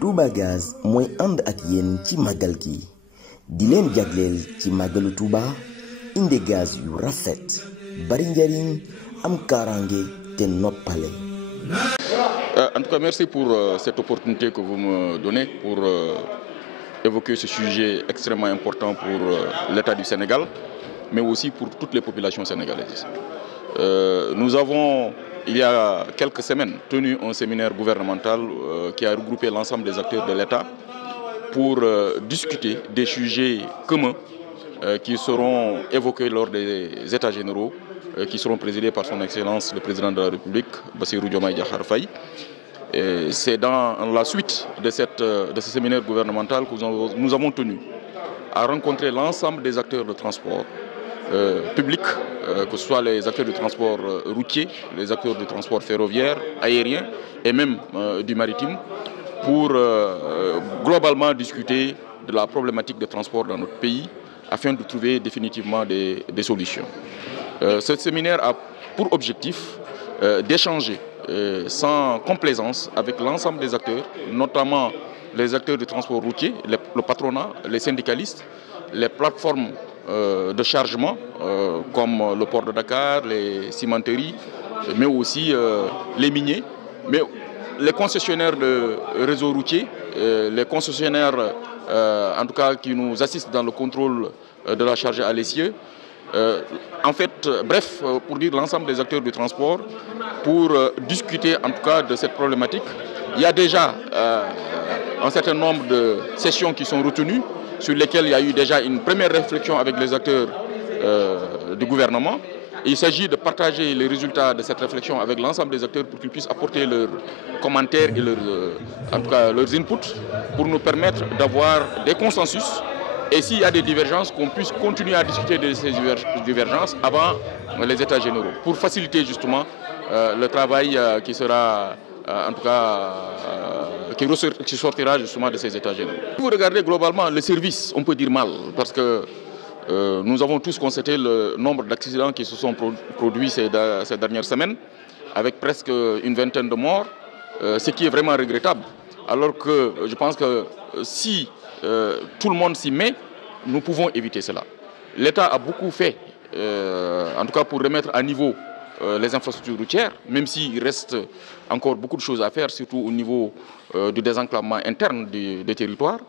Touba Gaz mooy ànd ak yéen ci màggal gi di leen jagleel ci màggalu Touba indi gaz yu rafet bari njariñ am kaaraange te noppale. En tout cas, merci pour cette opportunité que vous me donnez pour évoquer ce sujet extrêmement important pour l'État du Sénégal, mais aussi pour toutes les populations sénégalaises. Nous avons, il y a quelques semaines, tenu un séminaire gouvernemental qui a regroupé l'ensemble des acteurs de l'État pour discuter des sujets communs qui seront évoqués lors des États généraux qui seront présidés par son Excellence le Président de la République, Bassirou Diomaye Diakhar Faye. C'est dans la suite de ce séminaire gouvernemental que nous avons tenu à rencontrer l'ensemble des acteurs de transport public, que ce soit les acteurs du transport routier, les acteurs du transport ferroviaire, aérien et même du maritime, pour globalement discuter de la problématique de transport dans notre pays afin de trouver définitivement des solutions. Ce séminaire a pour objectif d'échanger sans complaisance avec l'ensemble des acteurs, notamment les acteurs du transport routier, le patronat, les syndicalistes, les plateformes de chargement comme le port de Dakar, les cimenteries, mais aussi les miniers, mais les concessionnaires de réseaux routiers, les concessionnaires en tout cas qui nous assistent dans le contrôle de la charge à l'essieu. En fait, bref, pour dire l'ensemble des acteurs du transport, pour discuter en tout cas de cette problématique. Il y a déjà un certain nombre de sessions qui sont retenues, sur lesquelles il y a eu déjà une première réflexion avec les acteurs du gouvernement. Il s'agit de partager les résultats de cette réflexion avec l'ensemble des acteurs pour qu'ils puissent apporter leurs commentaires et en tout cas leurs inputs pour nous permettre d'avoir des consensus. Et s'il y a des divergences, qu'on puisse continuer à discuter de ces divergences avant les États généraux, pour faciliter justement le travail qui sera, en tout cas, qui sortira justement de ces États généraux. Si vous regardez globalement le service, on peut dire mal, parce que nous avons tous constaté le nombre d'accidents qui se sont produits ces dernières semaines, avec presque une vingtaine de morts, ce qui est vraiment regrettable. Alors que je pense que si tout le monde s'y met, nous pouvons éviter cela. L'État a beaucoup fait, en tout cas pour remettre à niveau les infrastructures routières, même s'il reste encore beaucoup de choses à faire, surtout au niveau du désenclavement interne des territoires.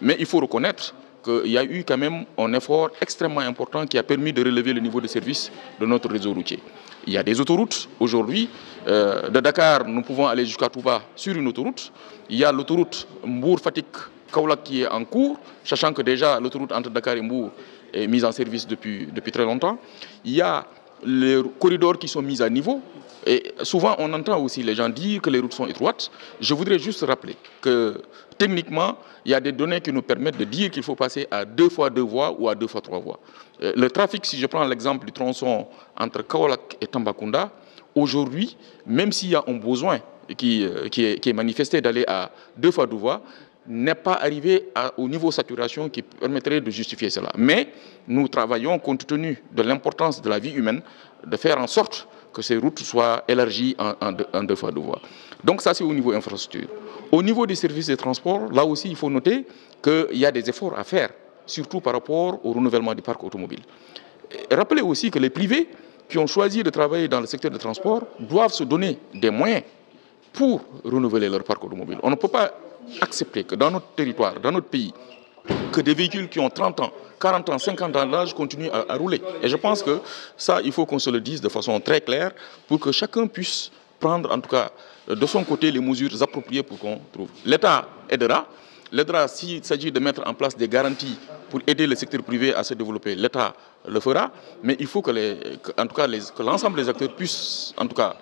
Mais il faut reconnaître qu'il y a eu quand même un effort extrêmement important qui a permis de relever le niveau de service de notre réseau routier. Il y a des autoroutes. Aujourd'hui, de Dakar, nous pouvons aller jusqu'à Touba sur une autoroute. Il y a l'autoroute Mbour-Fatick-Kaolack qui est en cours, sachant que déjà l'autoroute entre Dakar et Mbour est mise en service depuis très longtemps. Il y a les corridors qui sont mis à niveau. Et souvent, on entend aussi les gens dire que les routes sont étroites. Je voudrais juste rappeler que techniquement, il y a des données qui nous permettent de dire qu'il faut passer à 2 fois 2 voies ou à 2 fois 3 voies. Le trafic, si je prends l'exemple du tronçon entre Kaolack et Tambacounda, aujourd'hui, même s'il y a un besoin qui est manifesté d'aller à 2 fois 2 voies, n'est pas arrivé au niveau de saturation qui permettrait de justifier cela. Mais nous travaillons, compte tenu de l'importance de la vie humaine, de faire en sorte que ces routes soient élargies en 2 fois 2 voies. Donc ça, c'est au niveau infrastructure. Au niveau des services de transport, là aussi, il faut noter qu'il y a des efforts à faire, surtout par rapport au renouvellement du parc automobile. Et rappelez aussi que les privés qui ont choisi de travailler dans le secteur des transports doivent se donner des moyens pour renouveler leur parc automobile. On ne peut pas accepter que dans notre territoire, dans notre pays, que des véhicules qui ont 30 ans, 40 ans, 50 ans d'âge continuent à rouler. Et je pense que ça, il faut qu'on se le dise de façon très claire pour que chacun puisse prendre, en tout cas, de son côté, les mesures appropriées pour qu'on trouve. L'État aidera. L'État, s'il s'agit de mettre en place des garanties pour aider le secteur privé à se développer, l'État le fera. Mais il faut que l'ensemble des acteurs puissent, en tout cas,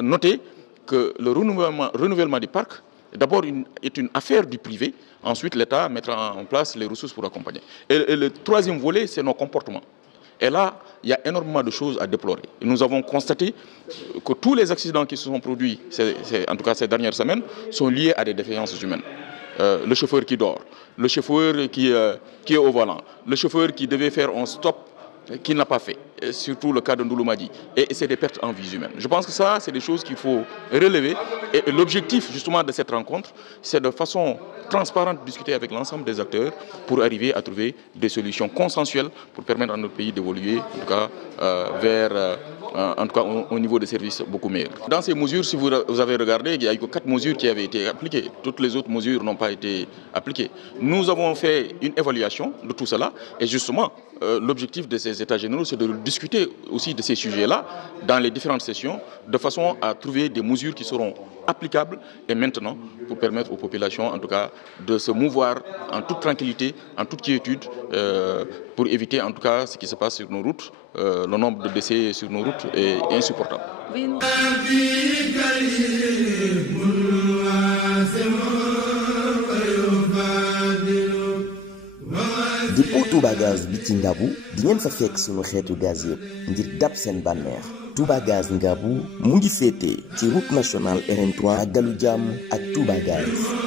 noter que le renouvellement du parc, d'abord, est une affaire du privé. Ensuite, l'État mettra en place les ressources pour accompagner. Et le troisième volet, c'est nos comportements. Et là, il y a énormément de choses à déplorer. Et nous avons constaté que tous les accidents qui se sont produits, en tout cas ces dernières semaines, sont liés à des défaillances humaines. Le chauffeur qui dort, le chauffeur qui est au volant, le chauffeur qui devait faire un stop qu'il n'a pas fait, et surtout le cas de Ndouloumadi, et c'est des pertes en vie humaine. Je pense que ça, c'est des choses qu'il faut relever, et l'objectif justement de cette rencontre, c'est de façon transparente de discuter avec l'ensemble des acteurs pour arriver à trouver des solutions consensuelles pour permettre à notre pays d'évoluer, en tout cas vers, en tout cas au niveau des services beaucoup meilleurs. Dans ces mesures, si vous avez regardé, il n'y a eu que 4 mesures qui avaient été appliquées. Toutes les autres mesures n'ont pas été appliquées. Nous avons fait une évaluation de tout cela, et justement, l'objectif de ces états généraux, c'est de discuter aussi de ces sujets-là dans les différentes sessions, de façon à trouver des mesures qui seront applicables et maintenant pour permettre aux populations, en tout cas, de se mouvoir en toute tranquillité, en toute quiétude, pour éviter en tout cas ce qui se passe sur nos routes. Le nombre de décès sur nos routes est insupportable. dépôt Touba Gaz bi ci Ngabou di ngeen fa fekk sunu xeetu gaz yëpp ngir dab seen bànneex. Touba Gaz Ngabou mu ngi féete ci route nationale RN3 ak Galu Jàmm ak Touba Gaz.